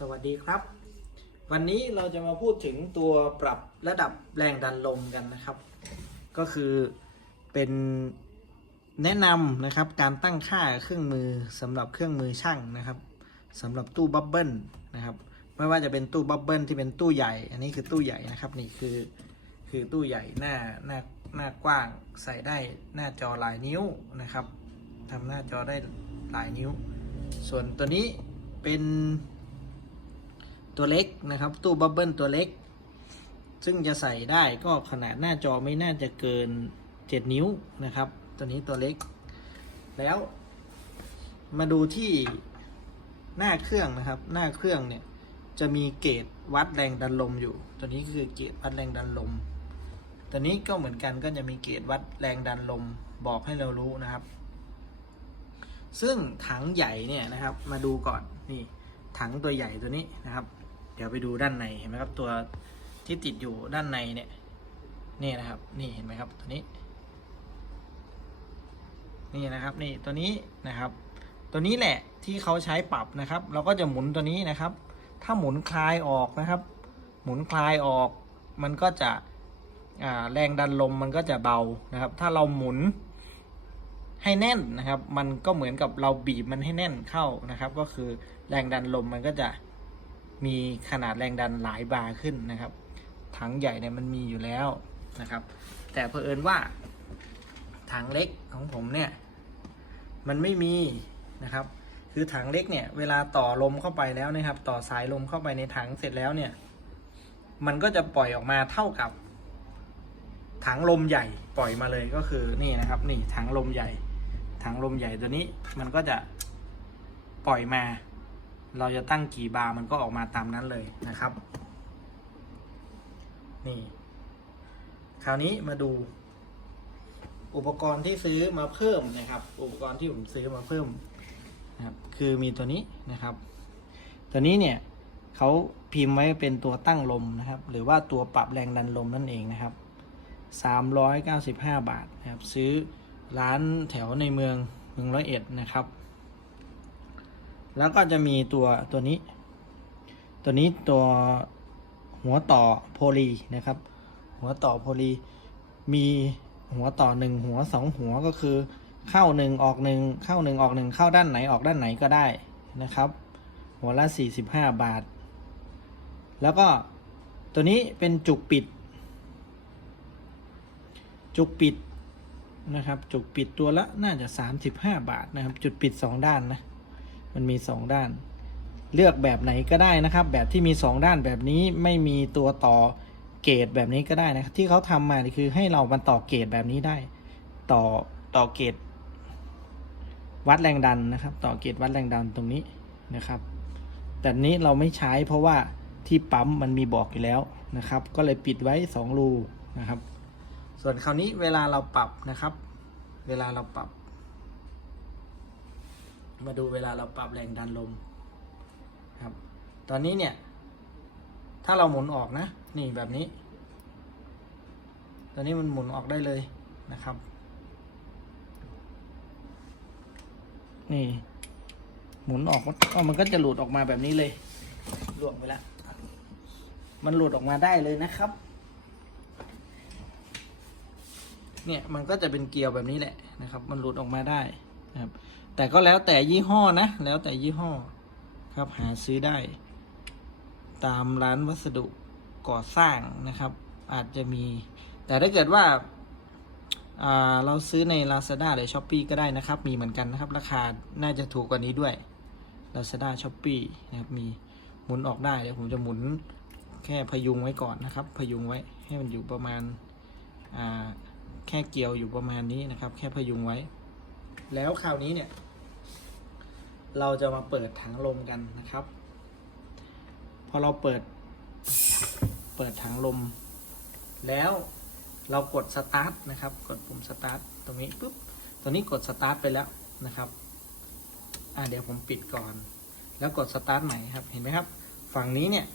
สวัสดีครับ วันนี้เราจะมาพูดถึงตัวปรับระดับแรงดันลมกันนะครับ ก็คือเป็นแนะนำนะครับการตั้งค่าเครื่องมือสำหรับเครื่องมือช่างนะครับสำหรับตู้บับเบิลนะครับไม่ว่าจะเป็นตู้บับเบิลที่เป็นตู้ใหญ่ อันนี้คือตู้ใหญ่นะครับนี่คือคือตู้ใหญ่หน้าหน้าหน้ากว้างใส่ได้หน้าจอหลายนิ้วนะครับทำหน้าจอได้หลายนิ้ว ส่วนตัวนี้เป็น ตัวเล็กนะครับ ตู้บับเบิลตัวเล็ก ซึ่งจะใส่ได้ก็ขนาดหน้าจอไม่น่าจะเกิน 7 นิ้วนะครับ ตัวนี้ตัวเล็ก แล้วมาดูที่หน้าเครื่องนะครับ หน้าเครื่องเนี่ยจะมีเกจวัดแรงดันลมอยู่ ตัวนี้คือเกจวัดแรงดันลม ตัวนี้ก็เหมือนกันก็จะมีเกจวัดแรงดันลมบอกให้เรารู้นะครับ ซึ่งถังใหญ่เนี่ยนะครับ มาดูก่อนนี่ถังตัวใหญ่ตัวนี้นะครับ เดี๋ยวไปดูด้านในเห็นไหมครับ ตัวที่ติดอยู่ด้านในเนี่ยนี่นะครับ นี่เห็นไหมครับตัวนี้ นี่นะครับนี่ตัวนี้นะครับ ตัวนี้แหละที่เขาใช้ปรับนะครับ เราก็จะหมุนตัวนี้นะครับ ถ้าหมุนคลายออกนะครับ หมุนคลายออก มันก็จะแรงดันลมมันก็จะเบานะครับ ถ้าเราหมุนให้แน่นนะครับ มันก็เหมือนกับเราบีบมันให้แน่นเข้านะครับ ก็คือแรงดันลมมันก็จะ มีขนาดแรงดันหลายบาร์ขึ้นนะครับ ถังใหญ่เนี่ยมันมีอยู่แล้วนะครับ แต่เผอิญว่า ถังเล็กของผมเนี่ย มันไม่มีนะครับ คือถังเล็กเนี่ย เวลาต่อลมเข้าไปแล้วนะครับ ต่อสายลมเข้าไปในถังเสร็จแล้วเนี่ย มันก็จะปล่อยออกมาเท่ากับ ถังลมใหญ่ปล่อยมาเลยก็คือนี่นะครับ นี่ถังลมใหญ่ ถังลมใหญ่ตัวนี้มันก็จะปล่อยมา เราจะตั้งกี่บาร์มันก็ออกมาตามนั้นเลยนะครับ นี่ คราวนี้มาดู อุปกรณ์ที่ซื้อมาเพิ่มนะครับ อุปกรณ์ที่ผมซื้อมาเพิ่มนะครับคือมีตัวนี้นะครับ ตัวนี้เนี่ยเขาพิมพ์ไว้เป็นตัวตั้งลมนะครับ หรือว่าตัวปรับแรงดันลมนั่นเองนะครับ 395 บาทนะครับ ซื้อร้านแถวในเมืองเมืองร้อยเอ็ดนะครับ แล้วก็จะมีตัวตัวนี้ ตัวนี้ตัวหัวต่อโพลีนะครับ หัวต่อโพลีมีหัวต่อหนึ่งหัวสองหัวก็คือเข้าหนึ่งออกหนึ่งเข้าหนึ่งออกหนึ่งเข้าด้านไหนออกด้านไหนก็ได้นะครับ หัวละ45บาท แล้วก็ตัวนี้เป็นจุกปิด จุกปิดนะครับ จุกปิดตัวละน่าจะ35บาทนะครับ จุดปิด2ด้านนะ มันมี 2 ด้าน เลือกแบบไหนก็ได้นะครับ แบบที่มี 2 ด้านแบบนี้ไม่มีตัวต่อเกตแบบนี้ก็ได้นะครับที่เขาทำมาคือให้เรามันต่อเกตแบบนี้ได้ ต่อต่อเกตวัดแรงดันนะครับ ต่อเกตวัดแรงดันตรงนี้นะครับ แต่นี้เราไม่ใช้เพราะว่าที่ปั๊มมันมีบอกอยู่แล้วนะครับ ก็เลยปิดไว้ 2 รูนะครับ ส่วนคราวนี้เวลาเราปรับนะครับ เวลาเราปรับ มาดูเวลาเราปรับแรงดันลมครับ ตอนนี้เนี่ย ถ้าเราหมุนออกนะ นี่แบบนี้ ตอนนี้มันหมุนออกได้เลยนะครับ นี่ หมุนออกก็มันก็จะหลุดออกมาแบบนี้เลยหลวมไปแล้วมันหลุดออกมาได้เลยนะครับ เนี่ยมันก็จะเป็นเกลียวแบบนี้แหละนะครับ มันหลุดออกมาได้นะครับ แต่ก็แล้วแต่ยี่ห้อนะ แล้วแต่ยี่ห้อ ครับหาซื้อได้ ตามร้านวัสดุก่อสร้างนะครับ อาจจะมี แต่ถ้าเกิดว่าาเราซื้อใน Lazada หรือ s h อ p e e ก็ได้นะครับ มีเหมือนกันนะครับ ราคาน่าจะถูกกว่านี้ด้วย Lazada s h o p e e นะครับ มีหมุนออกได้เดี๋ยวผมจะหมุนแค่พยุงไว้ก่อนนะครับ พยุงไว้ให้มันอยู่ประมาณาแค่เกี่ยวอยู่ประมาณนี้นะครับ แค่พยุงไว้ แล้วคราวนี้เนี่ย เราจะมาเปิดถังลมกันนะครับ พอเราเปิด เปิดถังลม แล้วเรากดสตาร์ทนะครับ กดปุ่มสตาร์ทตรงนี้ปุ๊บตัวนี้กดสตาร์ทไปแล้วนะครับ อ่าเดี๋ยวผมปิดก่อน แล้วกดสตาร์ทใหม่ครับ เห็นไหมครับ ฝั่งนี้เนี่ย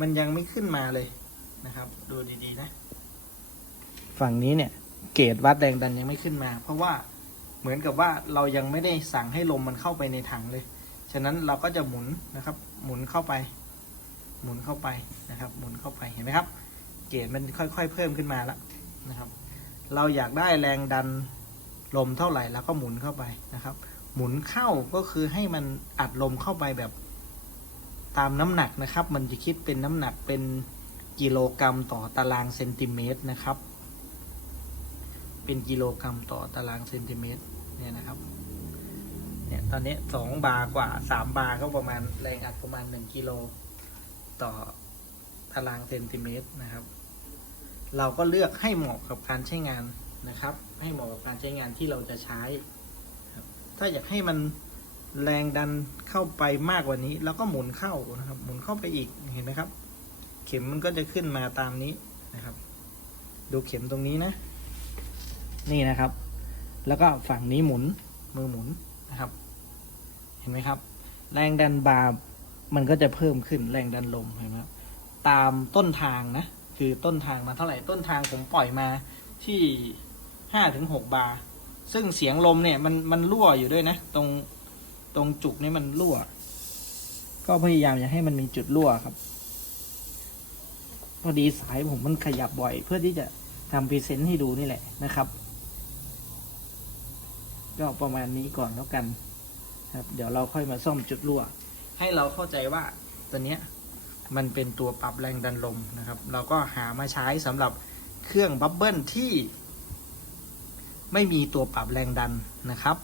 มันยังไม่ขึ้นมาเลยนะครับ ดูดีๆนะ ฝั่งนี้เนี่ย เกจวัดแรงดันยังไม่ขึ้นมา เพราะว่า เหมือนกับว่าเรายังไม่ได้สั่งให้ลมมันเข้าไปในถังเลย ฉะนั้นเราก็จะหมุนนะครับ หมุนเข้าไป หมุนเข้าไปนะครับ หมุนเข้าไป เห็นไหมครับ เกรดมันค่อย ๆ เพิ่มขึ้นมาแล้วนะครับ เราอยากได้แรงดันลมเท่าไหร่แล้วก็หมุนเข้าไปนะครับ หมุนเข้าก็คือให้มันอัดลมเข้าไปแบบตามน้ำหนักนะครับ มันจะคิดเป็นน้ำหนักเป็นกิโลกรัมต่อตารางเซนติเมตรนะครับ เป็นกิโลกรัมต่อตารางเซนติเมตรเนี่ยนะครับ เนี่ยตอนนี้สองบาร์กว่าสามบาร์ก็ประมาณแรงอัดประมาณหนึ่งกิโลต่อตารางเซนติเมตรนะครับ เราก็เลือกให้เหมาะกับการใช้งานนะครับ ให้เหมาะกับการใช้งานที่เราจะใช้ ถ้าอยากให้มันแรงดันเข้าไปมากกว่านี้ แล้วก็หมุนเข้านะครับ หมุนเข้าไปอีกเห็นไหมครับ เข็มมันก็จะขึ้นมาตามนี้นะครับ ดูเข็มตรงนี้นะ นี่นะครับ แล้วก็ฝั่งนี้หมุนมือหมุนนะครับ เห็นไหมครับ แรงดันบาร์มันก็จะเพิ่มขึ้นแรงดันลมเห็นไหมครับตามต้นทางนะ คือต้นทางมาเท่าไหร่ต้นทางผมปล่อยมาที่ห้าถึงหกบาร์ซึ่งเสียงลมเนี่ยมันมันรั่วอยู่ด้วยนะ ตรงตรงจุกนี่มันรั่ว ก็พยายามอย่าให้มันมีจุดรั่วครับ พอดีสายผมมันขยับบ่อย เพื่อที่จะทำพรีเซนต์ให้ดูนี่แหละนะครับ ก็ประมาณนี้ก่อนแล้วกันครับ เดี๋ยวเราค่อยมาซ่อมจุดรั่ว ให้เราเข้าใจว่าตัวเนี้ยมันเป็นตัวปรับแรงดันลมนะครับ เราก็หามาใช้สำหรับเครื่องบับเบิลที่ ไม่มีตัวปรับแรงดันนะครับ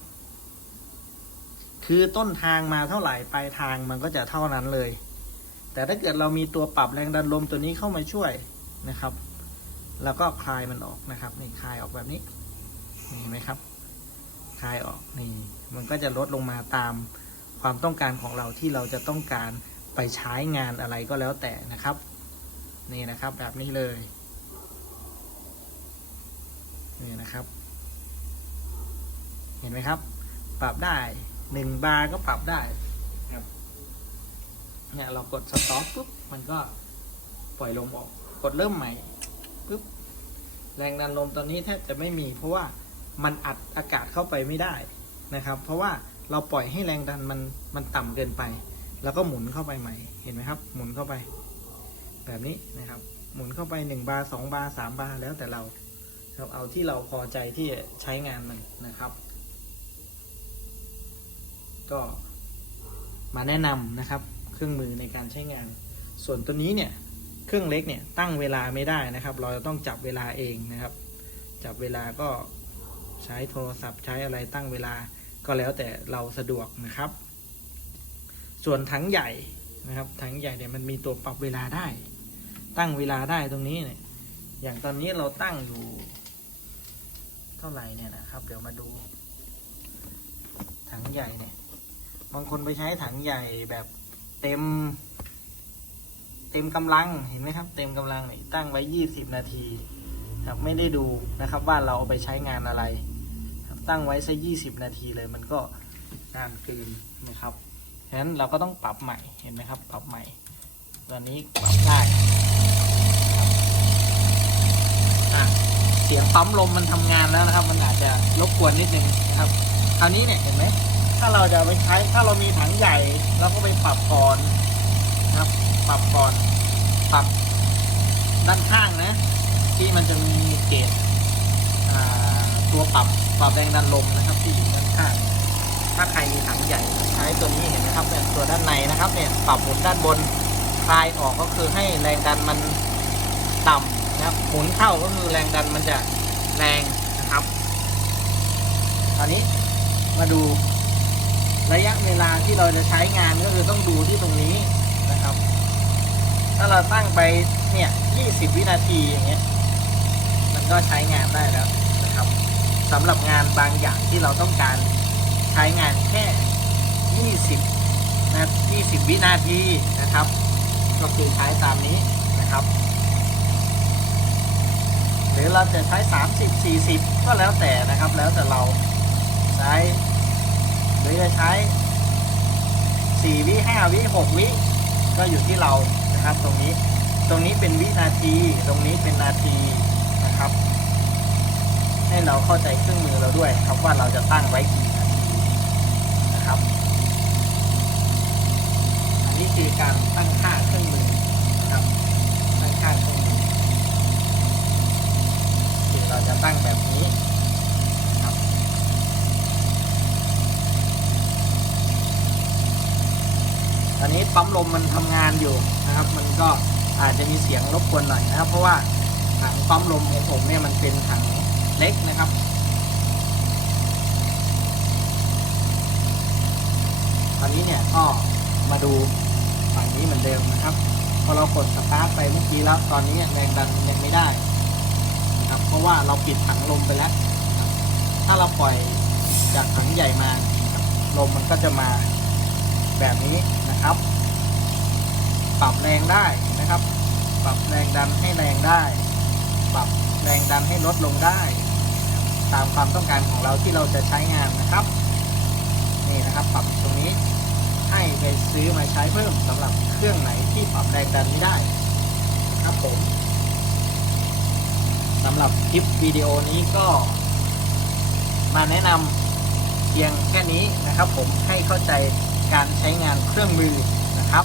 คือต้นทางมาเท่าไหร่ปลายทางมันก็จะเท่านั้นเลย แต่ถ้าเกิดเรามีตัวปรับแรงดันลมตัวนี้เข้ามาช่วยนะครับ แล้วก็คลายมันออกนะครับนี่คลายออกแบบนี้นี่เห็นไหมครับ คลายออกนี่มันก็จะลดลงมาตามความต้องการของเราที่เราจะต้องการไปใช้งานอะไรก็แล้วแต่นะครับ นี่นะครับแบบนี้เลยนี่นะครับ เห็นไหมครับ ปรับได้หนึ่งบาร์ก็ปรับได้ครับเนี่ยเรากดสต็อปปุ๊บมันก็ปล่อยลมออก กดเริ่มใหม่ปุ๊บแรงดันลมตอนนี้แทบจะไม่มีเพราะว่า มันอัดอากาศเข้าไปไม่ได้นะครับ เพราะว่าเราปล่อยให้แรงดันมันมันต่ำเกินไป แล้วก็หมุนเข้าไปใหม่ เห็นไหมครับ หมุนเข้าไป แบบนี้นะครับ หมุนเข้าไปหนึ่งบาร์สองบาร์สามบาร์แล้วแต่เราครับเอาที่เราพอใจที่จะใช้งานมันนะครับ ก็มาแนะนำนะครับ เครื่องมือในการใช้งาน ส่วนตัวนี้เนี่ยเครื่องเล็กเนี่ยตั้งเวลาไม่ได้นะครับ เราจะต้องจับเวลาเองนะครับ จับเวลาก็ ใช้โทรศัพท์ใช้อะไรตั้งเวลาก็แล้วแต่เราสะดวกนะครับ ส่วนถังใหญ่นะครับถังใหญ่เนี่ยมันมีตัวปรับเวลาได้ ตั้งเวลาได้ตรงนี้เนี่ยอย่างตอนนี้เราตั้งอยู่ เท่าไหร่เนี่ยนะครับ เดี๋ยวมาดู ถังใหญ่เนี่ย บางคนไปใช้ถังใหญ่แบบเต็ม เต็มกำลังเห็นไหมครับ เต็มกำลังเนี่ยตั้งไว้ยี่สิบนาที ครับไม่ได้ดูนะครับว่าเราเอาไปใช้งานอะไร ตั้งไว้ซะยี่สิบนาทีเลยมันก็งานเกินนะครับฉะนั้นเราก็ต้องปรับใหม่เห็นไหมครับ ปรับใหม่ ตอนนี้ปรับได้เสียงปั๊มลมมันทำงานแล้วนะครับ มันอาจจะรบกวนนิดนึงนะครับคราวนี้เนี่ยเห็นไหมถ้าเราจะไปใช้ถ้าเรามีถังใหญ่เราก็ไปปรับก่อนนะครับ ปรับก่อนปรับด้านข้างนะ ที่มันจะมีเกจอ่า ตัวปรับปรับแรงดันลมนะครับ ที่อยู่ด้านข้างถ้าใครมีถังใหญ่ใช้ตัวนี้เห็นไหมครับเนี่ยตัวด้านในนะครับเนี่ยปรับหมุนด้านบนคลายออกก็คือให้แรงดันมันต่ำนะครับหมุนเข้าก็คือแรงดันมันจะแรงนะครับตอนนี้มาดูระยะเวลาที่เราจะใช้งานก็คือต้องดูที่ตรงนี้นะครับ ถ้าเราตั้งไปเนี่ย 20 วินาทีอย่างเงี้ย มันก็ใช้งานได้แล้วนะครับ สำหรับงานบางอย่างที่เราต้องการใช้งานแค่ 20นะ20 วินาทีนะครับ ก็คือใช้ตามนี้นะครับ หรือเราจะใช้ 30 40 ก็แล้วแต่นะครับ แล้วแต่เราใช้หรือจะใช้ 4 วิ 5 วิ 6 วิ ก็อยู่ที่เรานะครับตรงนี้ ตรงนี้เป็นวินาที ตรงนี้เป็นนาทีนะครับ ให้เราเข้าใจเครื่องมือเราด้วยครับว่าเราจะตั้งไว้กี่นาทีนะครับการตั้งค่าเครื่องมือนะครับ ตั้งค่าเครื่องมือคือเราจะตั้งแบบนี้ครับตอนนี้ปั๊มลมมันทำงานอยู่นะครับ มันก็อาจจะมีเสียงรบกวนหน่อยนะครับ เพราะว่าถังปั๊มลมของผมเนี่ยมันเป็นถัง เล็กนะครับ ตอนนี้เนี่ยก็มาดูฝั่งนี้เหมือนเดิมนะครับ พอเรากดสตาร์ทไปเมื่อกี้แล้ว ตอนนี้แรงดันยังไม่ได้นะครับ เพราะว่าเราปิดถังลมไปแล้ว ถ้าเราปล่อยจากถังใหญ่มาลมมันก็จะมาแบบนี้นะครับ ปรับแรงได้นะครับ ปรับแรงดันให้แรงได้ ปรับแรงดันให้ลดลงได้ ตามความต้องการของเราที่เราจะใช้งานนะครับนี่นะครับปรับตรงนี้ให้ไปซื้อมาใช้เพิ่มสำหรับเครื่องไหนที่ปรับแรงดันไม่ได้นะครับผมสำหรับคลิปวิดีโอนี้ก็มาแนะนำเพียงแค่นี้นะครับ ผมให้เข้าใจการใช้งานเครื่องมือนะครับ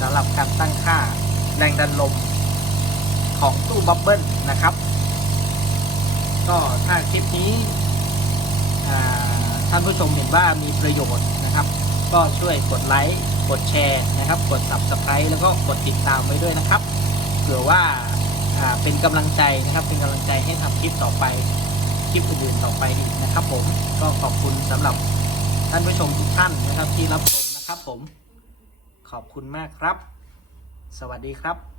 สำหรับการตั้งค่าแรงดันลมของตู้บับเบิลนะครับ ก็ถ้าคลิปนี้ท่านผู้ชมเห็นว่ามีประโยชน์นะครับ ก็ช่วยกดไลค์ กดแชร์นะครับ กด subscribe แล้วก็กดติดตามไว้ด้วยนะครับเผื่อว่าอ่าเป็นกำลังใจนะครับ เป็นกำลังใจให้ทำคลิปต่อไป คลิปอื่นๆต่อไปอีกนะครับ ผม ก็ขอบคุณสำหรับท่านผู้ชมทุกท่านนะครับที่รับชมนะครับผม ขอบคุณมากครับ สวัสดีครับ